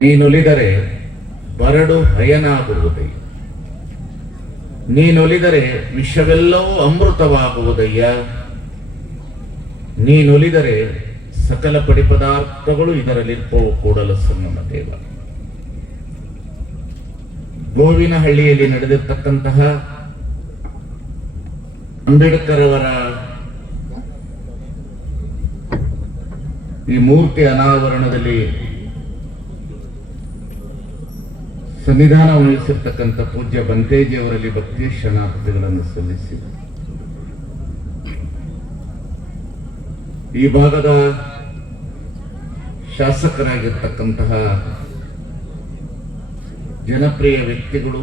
ನೀನೊಲಿದರೆ ಬರಡು ಭಯನಾಗುವುದಯ್ಯ. ನೀನೊಲಿದರೆ ವಿಷವೆಲ್ಲವೂ ಅಮೃತವಾಗುವುದಯ್ಯ. ನೀನೊಲಿದರೆ ಸಕಲ ಪಡಿಪದಾರ್ಥಗಳು ಇದರಲ್ಲಿರ್ಪವು ಕೂಡಲ ಸಂಗಮ ದೇವ. ಗೋವಿನಹಳ್ಳಿಯಲ್ಲಿ ನಡೆದಿರ್ತಕ್ಕಂತಹ ಅಂಬೇಡ್ಕರ್ ಅವರ ಈ ಮೂರ್ತಿ ಅನಾವರಣದಲ್ಲಿ ಸನ್ನಿಧಾನ ವಹಿಸಿರ್ತಕ್ಕಂಥ ಪೂಜ್ಯ ಬಂತೇಜಿಯವರಲ್ಲಿ ಭಕ್ತಿ ಶರಣಾರ್ಥಿಗಳನ್ನು ಸಲ್ಲಿಸಿ ಈ ಭಾಗದ ಶಾಸಕರಾಗಿರ್ತಕ್ಕಂತಹ ಜನಪ್ರಿಯ ವ್ಯಕ್ತಿಗಳು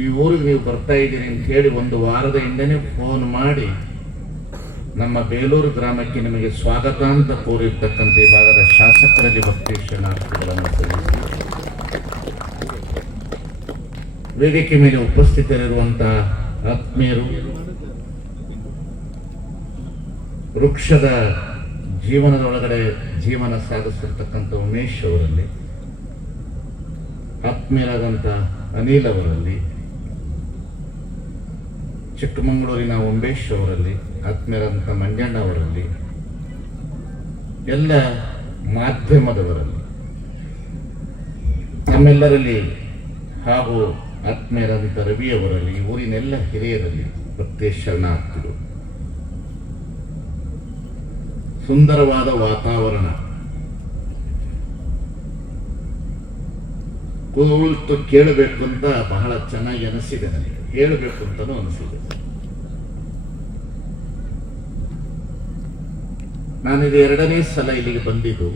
ಈ ಊರಿಗೆ ನೀವು ಬರ್ತಾ ಇದ್ದೀರಿ ಅಂತ ಹೇಳಿ ಒಂದು ವಾರದ ಹಿಂದೆನೆ ಫೋನ್ ಮಾಡಿ ನಮ್ಮ ಬೇಲೂರು ಗ್ರಾಮಕ್ಕೆ ನಿಮಗೆ ಸ್ವಾಗತ ಅಂತ ಕೋರಿರ್ತಕ್ಕಂಥ ಈ ಭಾಗದ ಶಾಸಕರಲ್ಲಿ ಭಕ್ತಿ ಶರಣಾರ್ಥಿಗಳನ್ನು ಸಲ್ಲಿಸಿ ವೇದಿಕೆ ಮೇಲೆ ಉಪಸ್ಥಿತರಿರುವಂತಹ ಆತ್ಮೀಯರು, ವೃಕ್ಷದ ಜೀವನದೊಳಗಡೆ ಜೀವನ ಸಾಗಿಸಿರ್ತಕ್ಕಂಥ ಉಮೇಶ್ ಅವರಲ್ಲಿ, ಆತ್ಮೀಯರಾದಂಥ ಅನಿಲ್ ಅವರಲ್ಲಿ, ಚಿಕ್ಕಮಗಳೂರಿನ ಉಮೇಶ್ ಅವರಲ್ಲಿ, ಆತ್ಮೀಯರಾದಂಥ ಮಂಜಣ್ಣ ಅವರಲ್ಲಿ, ಎಲ್ಲ ಮಾಧ್ಯಮದವರಲ್ಲಿ, ನಮ್ಮೆಲ್ಲರಲ್ಲಿ ಹಾಗೂ ಆತ್ಮೀಯರಾದಂಥ ರವಿಯವರಲ್ಲಿ, ಊರಿನೆಲ್ಲ ಹಿರಿಯರಲ್ಲಿ ಭಕ್ತಿ ಶರಣಾರ್ಥಿಗಳು. ಸುಂದರವಾದ ವಾತಾವರಣ, ಕೂತು ಕೇಳಬೇಕು ಅಂತ ಬಹಳ ಚೆನ್ನಾಗಿ ಅನಿಸಿದೆ ನನಗೆ, ಹೇಳಬೇಕು ಅಂತಲೂ ಅನಿಸಿದೆ. ನಾನಿದು 2ನೇ ಸಲ ಇಲ್ಲಿಗೆ ಬಂದಿದ್ದು.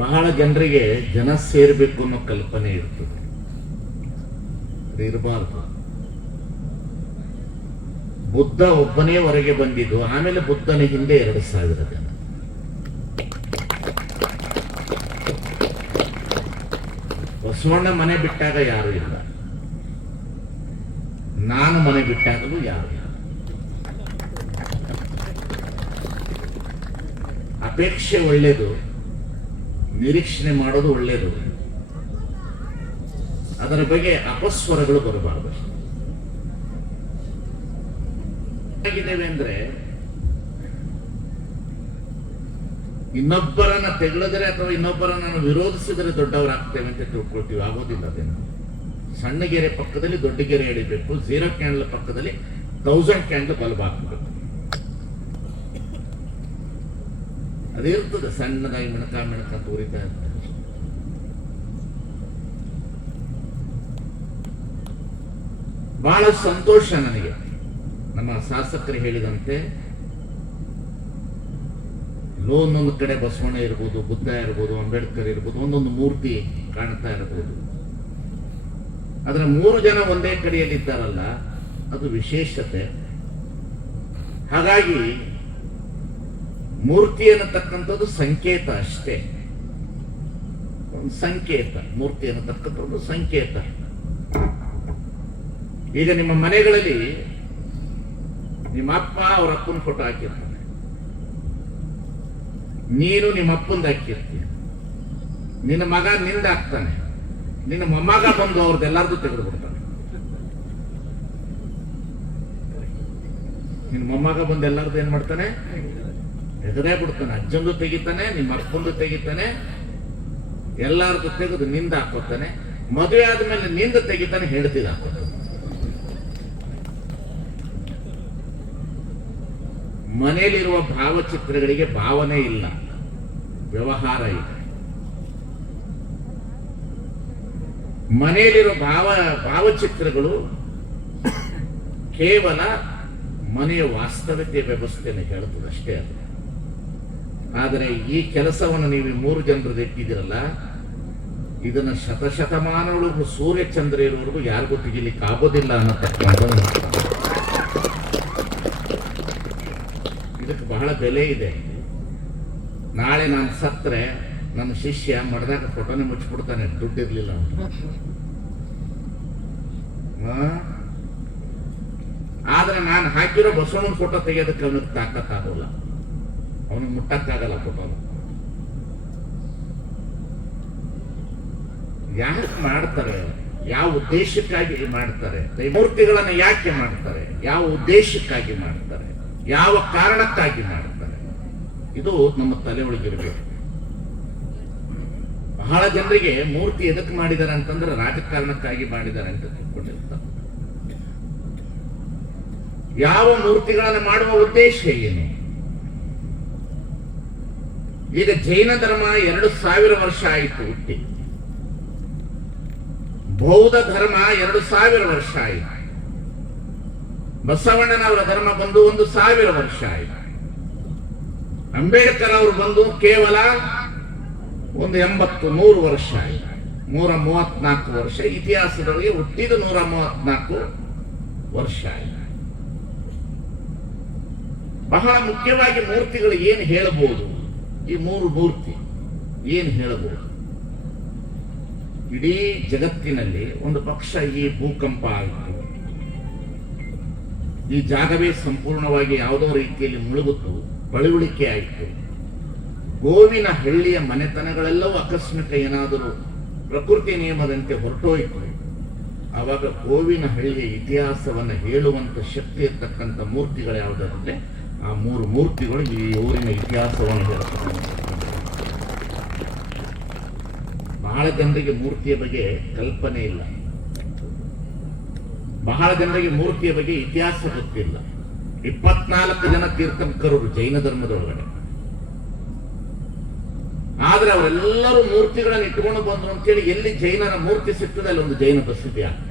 ಬಹಳ ಜನರಿಗೆ ಜನ ಸೇರ್ಬೇಕು ಅನ್ನೋ ಕಲ್ಪನೆ ಇರ್ತದೆ, ಅದು ಇರಬಾರ್ದು. ಬುದ್ಧ ಒಬ್ಬನೇ ಹೊರಗೆ ಬಂದಿದ್ದು, ಆಮೇಲೆ ಬುದ್ಧನ ಹಿಂದೆ 2,000 ಜನ. ಬಸವಣ್ಣ ಮನೆ ಬಿಟ್ಟಾಗ ಯಾರು ಇಲ್ಲ, ನಾನು ಮನೆ ಬಿಟ್ಟಾಗಲೂ ಯಾರು ಇಲ್ಲ. ಅಪೇಕ್ಷೆ ಒಳ್ಳೇದು, ನಿರೀಕ್ಷಣೆ ಮಾಡೋದು ಒಳ್ಳೇದು, ಅದರ ಬಗ್ಗೆ ಅಪಸ್ವರಗಳು ಬರಬಾರದು. ಹೇಗಿದ್ದೇವೆ ಅಂದ್ರೆ, ಇನ್ನೊಬ್ಬರನ್ನ ತೆಗಳಿದ್ರೆ ಅಥವಾ ಇನ್ನೊಬ್ಬರನ್ನ ವಿರೋಧಿಸಿದರೆ ದೊಡ್ಡವರಾಗ್ತೇವೆ ಅಂತ ತಿಳ್ಕೊಳ್ತೀವಿ. ಆಗೋದಿಲ್ಲ. ಅದೇನು ಸಣ್ಣ ಗೆರೆ ಪಕ್ಕದಲ್ಲಿ ದೊಡ್ಡ ಗೆರೆ ಎಳಿಬೇಕು, 0 ಕ್ಯಾಂಡಲ್ ಪಕ್ಕದಲ್ಲಿ 1000 ಕ್ಯಾಂಡಲ್ ಬಲ್ಬ್ ಹಾಕಬೇಕು. ಅದಿರ್ತದೆ, ಸಣ್ಣದಾಗಿ ಮಿಣಕ ತೋರಿತಾ ಇರ್ತದೆ. ಬಹಳ ಸಂತೋಷ ನನಗೆ, ನಮ್ಮ ಶಾಸಕರು ಹೇಳಿದಂತೆ ಒಂದೊಂದು ಕಡೆ ಬಸವಣ್ಣ ಇರ್ಬೋದು, ಬುದ್ಧ ಇರ್ಬೋದು, ಅಂಬೇಡ್ಕರ್ ಇರ್ಬೋದು, ಒಂದೊಂದು ಮೂರ್ತಿ ಕಾಣ್ತಾ ಇರ್ಬೋದು. ಆದ್ರೆ 3 ಜನ ಒಂದೇ ಕಡೆಯಲ್ಲಿ ಇದ್ದಾರಲ್ಲ, ಅದು ವಿಶೇಷತೆ. ಹಾಗಾಗಿ ಮೂರ್ತಿ ಅನ್ನತಕ್ಕಂಥದ್ದು ಸಂಕೇತ ಅಷ್ಟೇ, ಒಂದು ಸಂಕೇತ. ಮೂರ್ತಿ ಅನ್ನತಕ್ಕಂಥದ್ದು ಸಂಕೇತ. ಈಗ ನಿಮ್ಮ ಮನೆಗಳಲ್ಲಿ ನಿಮ್ಮ ಅಪ್ಪ ಅವ್ರ ಅಪ್ಪನ ಫೋಟೋ ಹಾಕಿರ್ತಾನೆ, ನೀನು ನಿಮ್ಮ ಅಪ್ಪಂದು ಹಾಕಿರ್ತೀಯ, ನಿನ್ನ ಮಗ ನಿಂದ ಹಾಕ್ತಾನೆ, ನಿನ್ನ ಮೊಮ್ಮಗ ಬಂದು ಅವ್ರದ್ದೆಲ್ಲಾರ್ದು ತೆಗೆದು ಬಿಡ್ತಾನೆ. ನಿನ್ನ ಮೊಮ್ಮಗ ಬಂದು ಎಲ್ಲಾರ್ದು ಏನ್ ಮಾಡ್ತಾನೆ? ಎದುರೇ ಬಿಡ್ತಾನೆ. ಅಜ್ಜಂದು ತೆಗಿತಾನೆ, ನಿಮ್ಮ ಅಪ್ಪಂದು ತೆಗಿತಾನೆ, ಎಲ್ಲಾರ್ದು ತೆಗೆದು ನಿಂದ ಹಾಕೋತಾನೆ. ಮದುವೆ ಆದ್ಮೇಲೆ ನಿಂದ ತೆಗಿತಾನೆ, ಹೆಂಡತಿದ ಹಾಕೋತಾನೆ. ಮನೆಯಲ್ಲಿರುವ ಭಾವಚಿತ್ರಗಳಿಗೆ ಭಾವನೆ ಇಲ್ಲ, ವ್ಯವಹಾರ ಇದೆ. ಮನೆಯಲ್ಲಿರುವ ಭಾವಚಿತ್ರಗಳು ಕೇವಲ ಮನೆಯ ವಾಸ್ತವಿಕತೆ ವ್ಯವಸ್ಥೆಯನ್ನು ಹೇಳುತ್ತದೆ ಅಷ್ಟೇ. ಅದು ಆದರೆ ಈ ಕೆಲಸವನ್ನು ನೀವು 3 ಜನರದ್ದು ಇಟ್ಟಿದ್ದೀರಲ್ಲ, ಇದನ್ನ ಶತಶತಮಾನಗಳು ಸೂರ್ಯ ಚಂದ್ರ ಇರುವವರೆಗೂ ಯಾರಿಗೂ ತೆಗಿಲಿಕ್ಕೆ ಆಗೋದಿಲ್ಲ ಅನ್ನತಕ್ಕಂಥ ಇದಕ್ಕೆ ಬಹಳ ಬೆಲೆ ಇದೆ. ನಾಳೆ ನಾನು ಸತ್ರೆ ನನ್ನ ಶಿಷ್ಯ ಮಡ್ದಾಗ ಫೋಟೋನೇ ಮುಚ್ಚಿಬಿಡ್ತಾನೆ, ದುಡ್ಡಿರ್ಲಿಲ್ಲ ಅಂತ. ಆದ್ರೆ ನಾನು ಹಾಕಿರೋ ಬಸವಣ್ಣನ ಫೋಟೋ ತೆಗೆಯೋದಕ್ಕೆ ಅವನಿಗೆ ತಾಕತ್ತಾಗೋಲ್ಲ. ಅವನಿಗೆ ಮುಟ್ಟಕ್ಕಾಗಲ್ಲ ಫೋಟೋನ. ಯಾಕೆ ಮಾಡ್ತಾರೆ? ಯಾವ ಉದ್ದೇಶಕ್ಕಾಗಿ ಮಾಡ್ತಾರೆ? ಮೂರ್ತಿಗಳನ್ನು ಯಾಕೆ ಮಾಡ್ತಾರೆ? ಯಾವ ಉದ್ದೇಶಕ್ಕಾಗಿ ಮಾಡ್ತಾರೆ? ಯಾವ ಕಾರಣಕ್ಕಾಗಿ ಮಾಡ್ತಾರೆ? ಇದು ನಮ್ಮ ತಲೆ ಒಳಗಿರಬೇಕು. ಬಹಳ ಜನರಿಗೆ ಮೂರ್ತಿ ಎದಕ್ಕೆ ಮಾಡಿದ್ದಾರೆ ಅಂತಂದ್ರೆ ರಾಜಕಾರಣಕ್ಕಾಗಿ ಮಾಡಿದ್ದಾರೆ ಅಂತ ತಿಳ್ಕೊಂಡಿರ್ತಾರೆ. ಯಾವ ಮೂರ್ತಿಗಳನ್ನು ಮಾಡುವ ಉದ್ದೇಶ ಏನು? ಈಗ ಜೈನ ಧರ್ಮ 2000 ವರ್ಷ ಆಯಿತು ಹುಟ್ಟಿ. ಬೌದ್ಧ ಧರ್ಮ 2000 ವರ್ಷ ಆಯಿತು. ಬಸವಣ್ಣನವರ ಧರ್ಮ ಬಂದು 1000 ವರ್ಷ ಆಯಿತು. ಅಂಬೇಡ್ಕರ್ ಅವರು ಬಂದು ಕೇವಲ 100 ವರ್ಷ ಆಯಿತು. 134 ವರ್ಷ ಇತಿಹಾಸದೊಳಗೆ ಹುಟ್ಟಿದ 134 ವರ್ಷ ಆಯಿತು. ಬಹಳ ಮುಖ್ಯವಾಗಿ ಮೂರ್ತಿಗಳು ಏನು ಹೇಳಬಹುದು? ಈ 3 ಮೂರ್ತಿ ಏನು ಹೇಳಬಹುದು? ಇಡೀ ಜಗತ್ತಿನಲ್ಲಿ ಒಂದು ಪಕ್ಷ ಈ ಭೂಕಂಪ ಆಯಿತು, ಈ ಜಾಗವೇ ಸಂಪೂರ್ಣವಾಗಿ ಯಾವುದೋ ರೀತಿಯಲ್ಲಿ ಮುಳುಗುತ್ತು, ಬಳುವಳಿಕೆ ಆಯಿತು, ಗೋವಿನ ಹಳ್ಳಿಯ ಮನೆತನಗಳೆಲ್ಲವೂ ಆಕಸ್ಮಿಕ ಏನಾದರೂ ಪ್ರಕೃತಿ ನಿಯಮದಂತೆ ಹೊರಟೋಯ್ತು. ಆವಾಗ ಗೋವಿನ ಹಳ್ಳಿಯ ಇತಿಹಾಸವನ್ನು ಹೇಳುವಂತ ಶಕ್ತಿ ಇರ್ತಕ್ಕಂಥ ಮೂರ್ತಿಗಳು ಯಾವುದಂದ್ರೆ ಆ 3 ಮೂರ್ತಿಗಳು ಈ ಊರಿನ ಇತಿಹಾಸವನ್ನು ಹೇಳುತ್ತವೆ. ಬಹಳ ಜನರಿಗೆ ಮೂರ್ತಿಯ ಬಗ್ಗೆ ಕಲ್ಪನೆ ಇಲ್ಲ. ಬಹಳ ಜನರಿಗೆ ಮೂರ್ತಿಯ ಬಗ್ಗೆ ಇತಿಹಾಸ ಗೊತ್ತಿಲ್ಲ. 24 ಜನ ತೀರ್ಥಂಕರರು ಜೈನ ಧರ್ಮದೊಳಗಡೆ. ಆದ್ರೆ ಅವರೆಲ್ಲರೂ ಮೂರ್ತಿಗಳನ್ನು ಇಟ್ಟುಕೊಂಡು ಬಂದ್ರು ಅಂತೇಳಿ ಎಲ್ಲಿ ಜೈನರ ಮೂರ್ತಿ ಸಿಗ್ತದೆ ಅಲ್ಲಿ ಒಂದು ಜೈನ ಬಸದಿ ಆಗ್ತದೆ.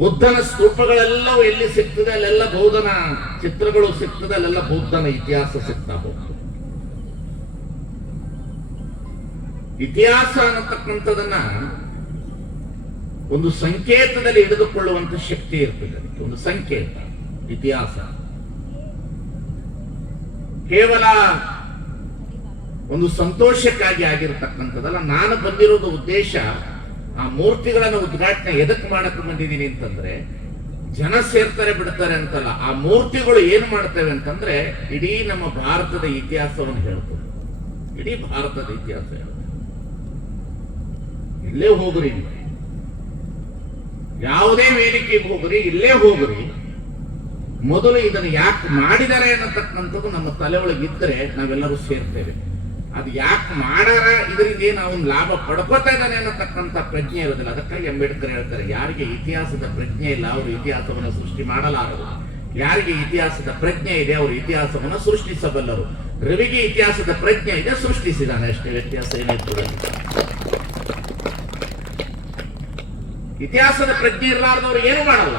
ಬುದ್ಧನ ಸ್ತೂಪಗಳೆಲ್ಲವೂ ಎಲ್ಲಿ ಸಿಗ್ತದೆ ಅಲ್ಲೆಲ್ಲ ಬೌದ್ಧನ ಚಿತ್ರಗಳು ಸಿಗ್ತದೆ, ಅಲ್ಲೆಲ್ಲ ಬೌದ್ಧನ ಇತಿಹಾಸ ಸಿಗ್ತಾ ಹೋಗ್ತದೆ. ಇತಿಹಾಸ ಅನ್ನತಕ್ಕಂಥದನ್ನ ಒಂದು ಸಂಕೇತದಲ್ಲಿ ಹಿಡಿದುಕೊಳ್ಳುವಂತ ಶಕ್ತಿ ಇರ್ತದೆ. ಒಂದು ಸಂಕೇತ ಇತಿಹಾಸ ಕೇವಲ ಒಂದು ಸಂತೋಷಕ್ಕಾಗಿ ಆಗಿರತಕ್ಕಂಥದ್ದಲ್ಲ. ನಾನು ಬಂದಿರೋದು ಉದ್ದೇಶ ಆ ಮೂರ್ತಿಗಳನ್ನು ಉದ್ಘಾಟನೆ ಎದಕ್ಕೆ ಮಾಡಕ್ಕೆ ಬಂದಿದ್ದೀನಿ ಅಂತಂದ್ರೆ ಜನ ಸೇರ್ತಾರೆ ಬಿಡ್ತಾರೆ ಅಂತಲ್ಲ, ಆ ಮೂರ್ತಿಗಳು ಏನ್ ಮಾಡ್ತೇವೆ ಅಂತಂದ್ರೆ ಇಡೀ ನಮ್ಮ ಭಾರತದ ಇತಿಹಾಸವನ್ನು ಹೇಳ್ತದೆ. ಇಡೀ ಭಾರತದ ಇತಿಹಾಸ ಹೇಳ್ತದೆ. ಇಲ್ಲೇ ಹೋಗ್ರಿ, ಯಾವುದೇ ವೇದಿಕೆಗೆ ಹೋಗ್ರಿ, ಇಲ್ಲೇ ಹೋಗ್ರಿ, ಮೊದಲು ಇದನ್ನು ಯಾಕೆ ಮಾಡಿದ್ದಾರೆ ಅನ್ನತಕ್ಕಂಥದ್ದು ನಮ್ಮ ತಲೆ ಒಳಗಿದ್ರೆ ನಾವೆಲ್ಲರೂ ಸೇರ್ತೇವೆ. ಅದು ಯಾಕೆ ಮಾಡಾರ, ಇದರಿಂದ ಏನು ಅವನು ಲಾಭ ಪಡ್ಕೋತಾ ಇದ್ದಾನೆ ಅನ್ನತಕ್ಕಂಥ ಪ್ರಜ್ಞೆ ಇರೋದಿಲ್ಲ. ಅದಕ್ಕಾಗಿ ಅಂಬೇಡ್ಕರ್ ಹೇಳ್ತಾರೆ, ಯಾರಿಗೆ ಇತಿಹಾಸದ ಪ್ರಜ್ಞೆ ಇಲ್ಲ ಅವರು ಇತಿಹಾಸವನ್ನು ಸೃಷ್ಟಿ ಮಾಡಲಾರರು. ಯಾರಿಗೆ ಇತಿಹಾಸದ ಪ್ರಜ್ಞೆ ಇದೆ ಅವರು ಇತಿಹಾಸವನ್ನು ಸೃಷ್ಟಿಸಬಲ್ಲರು. ರವಿಗೆ ಇತಿಹಾಸದ ಪ್ರಜ್ಞೆ ಇದೆ, ಸೃಷ್ಟಿಸಿದಾನೆ, ಅಷ್ಟೇ. ವ್ಯತ್ಯಾಸ ಏನಿರ್ತದೆ. ಇತಿಹಾಸದ ಪ್ರಜ್ಞೆ ಇರಲಾರದವರು ಏನು ಮಾಡಲ್ಲ.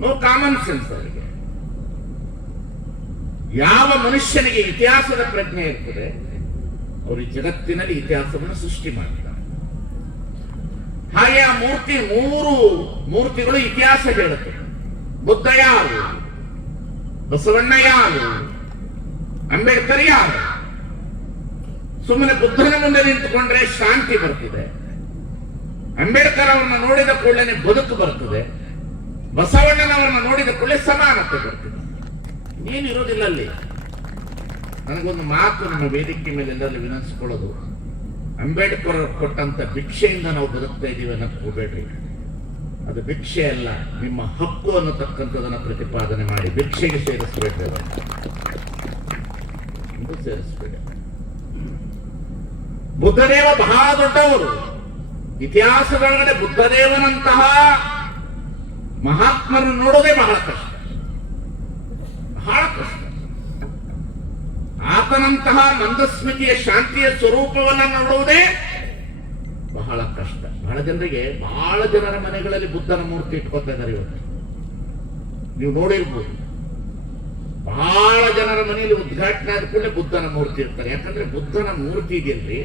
ನೋ ಕಾಮನ್ ಸೆನ್ಸ್ ಅವರಿಗೆ. ಯಾವ ಮನುಷ್ಯನಿಗೆ ಇತಿಹಾಸದ ಪ್ರಜ್ಞೆ ಇರ್ತದೆ ಅವರು ಈ ಜಗತ್ತಿನಲ್ಲಿ ಇತಿಹಾಸವನ್ನು ಸೃಷ್ಟಿ ಮಾಡ್ತಾರೆ. ಹಾಗೆ ಆ ಮೂರು ಮೂರ್ತಿಗಳು ಇತಿಹಾಸ ಹೇಳುತ್ತೆ. ಬುದ್ಧ ಯಾರು, ಬಸವಣ್ಣ ಯಾರು, ಅಂಬೇಡ್ಕರ್ ಯಾರು? ಸುಮ್ಮನೆ ಬುದ್ಧನ ಮುಂದೆ ನಿಂತುಕೊಂಡ್ರೆ ಶಾಂತಿ ಬರ್ತಿದೆ. ಅಂಬೇಡ್ಕರ್ ಅವರನ್ನ ನೋಡಿದ ಕೂಡಲೇ ಬದುಕು ಬರ್ತದೆ. ಬಸವಣ್ಣನವರನ್ನ ನೋಡಿದ ಕೂಡಲೇ ಸಮಾನತೆ ಬರ್ತದೆ. ಏನಿರೋದಿಲ್ಲ ಅಲ್ಲಿ. ನನಗೊಂದು ಮಾತು ನಮ್ಮ ವೇದಿಕೆ ಮೇಲೆ ಎಲ್ಲರಲ್ಲಿ ವಿನಂತಿಸಿಕೊಳ್ಳೋದು, ಅಂಬೇಡ್ಕರ್ ಕೊಟ್ಟಂತ ಭಿಕ್ಷೆಯಿಂದ ನಾವು ಬದುಕ್ತಾ ಇದ್ದೀವಿ ಅನ್ನೋದು ಹೋಗಬೇಡ್ರಿ. ಅದು ಭಿಕ್ಷೆ ಅಲ್ಲ, ನಿಮ್ಮ ಹಕ್ಕು ಅನ್ನತಕ್ಕಂಥದನ್ನ ಪ್ರತಿಪಾದನೆ ಮಾಡಿ ಭಿಕ್ಷೆಗೆ ಸೇರಿಸಬೇಡ್ರಿ. ಸೇರಿಸಬೇಡಿ. ಬುದ್ಧದೇವ ಬಹಳ ದೊಡ್ಡವರು. ಇತಿಹಾಸದೊಳಗಡೆ ಬುದ್ಧದೇವನಂತಹ ಮಹಾತ್ಮರನ್ನು ನೋಡೋದೇ ಬಹಳ ಕಷ್ಟ, ಬಹಳ ಕಷ್ಟ. ಆತನಂತಹ ಮಂದಸ್ಮಿತಿಯ ಶಾಂತಿಯ ಸ್ವರೂಪವನ್ನು ನೋಡುವುದೇ ಬಹಳ ಕಷ್ಟ. ಬಹಳ ಜನರಿಗೆ, ಬಹಳ ಜನರ ಮನೆಗಳಲ್ಲಿ ಬುದ್ಧನ ಮೂರ್ತಿ ಇಟ್ಕೊತಾ ಇದ್ದಾರೆ ಇವತ್ತು. ನೀವು ನೋಡಿರ್ಬೋದು, ಬಹಳ ಜನರ ಮನೆಯಲ್ಲಿ ಉದ್ಘಾಟನೆ ಆದ ಕೂಡಲೇ ಬುದ್ಧನ ಮೂರ್ತಿ ಇರ್ತಾರೆ. ಯಾಕಂದ್ರೆ ಬುದ್ಧನ ಮೂರ್ತಿ ಇದೆಯಲ್ರಿ,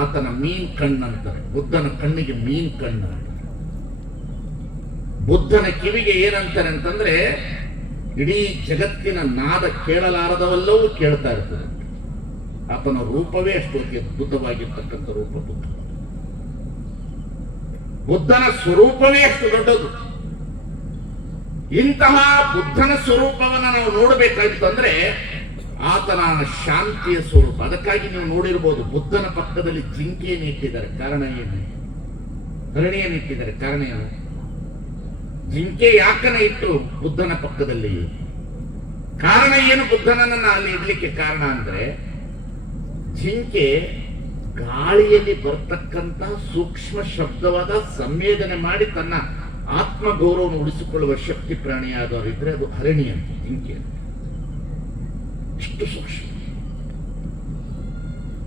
ಆತನ ಮೀನ್ ಕಣ್ಣು ಅಂತಾರೆ. ಬುದ್ಧನ ಕಣ್ಣಿಗೆ ಮೀನ್ ಕಣ್ಣು. ಬುದ್ಧನ ಕಿವಿಗೆ ಏನಂತಾರೆ ಅಂತಂದ್ರೆ ಇಡೀ ಜಗತ್ತಿನ ನಾದ ಕೇಳಲಾರದವೆಲ್ಲವೂ ಕೇಳ್ತಾ ಇರ್ತದೆ. ಆತನ ರೂಪವೇ ಅಷ್ಟು ಅದ್ಭುತವಾಗಿರ್ತಕ್ಕಂಥ ರೂಪ ಬುದ್ಧ. ಬುದ್ಧನ ಸ್ವರೂಪವೇ ಅಷ್ಟು ದೊಡ್ಡದು. ಇಂತಹ ಬುದ್ಧನ ಸ್ವರೂಪವನ್ನು ನಾವು ನೋಡಬೇಕಾಗಿತ್ತಂದ್ರೆ ಆತನ ಶಾಂತಿಯ ಸ್ವರೂಪ. ಅದಕ್ಕಾಗಿ ನೀವು ನೋಡಿರ್ಬೋದು ಬುದ್ಧನ ಪಕ್ಕದಲ್ಲಿ ಜಿಂಕೆಯನ್ನು ಇಟ್ಟಿದ್ದಾರೆ. ಕಾರಣ ಏನು? ಹರಣಿಯನ್ನು ಇಟ್ಟಿದ್ದಾರೆ. ಕಾರಣ ಏನು? ಜಿಂಕೆ ಯಾಕನ ಇಟ್ಟು ಬುದ್ಧನ ಪಕ್ಕದಲ್ಲಿ? ಕಾರಣ ಏನು ಬುದ್ಧನನ್ನ ಅಲ್ಲಿ ಇಡ್ಲಿಕ್ಕೆ ಕಾರಣ ಅಂದ್ರೆ, ಜಿಂಕೆ ಗಾಳಿಯಲ್ಲಿ ಬರ್ತಕ್ಕಂತ ಸೂಕ್ಷ್ಮ ಶಬ್ದವಾದ ಸಂವೇದನೆ ಮಾಡಿ ತನ್ನ ಆತ್ಮಗೌರವವನ್ನು ಉಳಿಸಿಕೊಳ್ಳುವ ಶಕ್ತಿ ಪ್ರಾಣಿಯಾದವರಿದ್ರೆ ಅದು ಹರಣಿ ಅಂತ, ಜಿಂಕೆ ಅಂತ. ಇಷ್ಟು ಸೂಕ್ಷ್ಮ.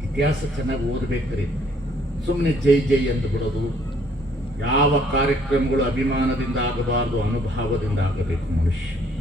ಇತಿಹಾಸ ಚೆನ್ನಾಗಿ ಓದಬೇಕ್ರಿ. ಸುಮ್ಮನೆ ಜೈ ಜೈ ಎಂದು ಬಿಡೋದು. ಯಾವ ಕಾರ್ಯಕ್ರಮಗಳು ಅಭಿಮಾನದಿಂದ ಆಗಬಾರದು, ಅನುಭವದಿಂದ ಆಗಬೇಕು ಮನುಷ್ಯ.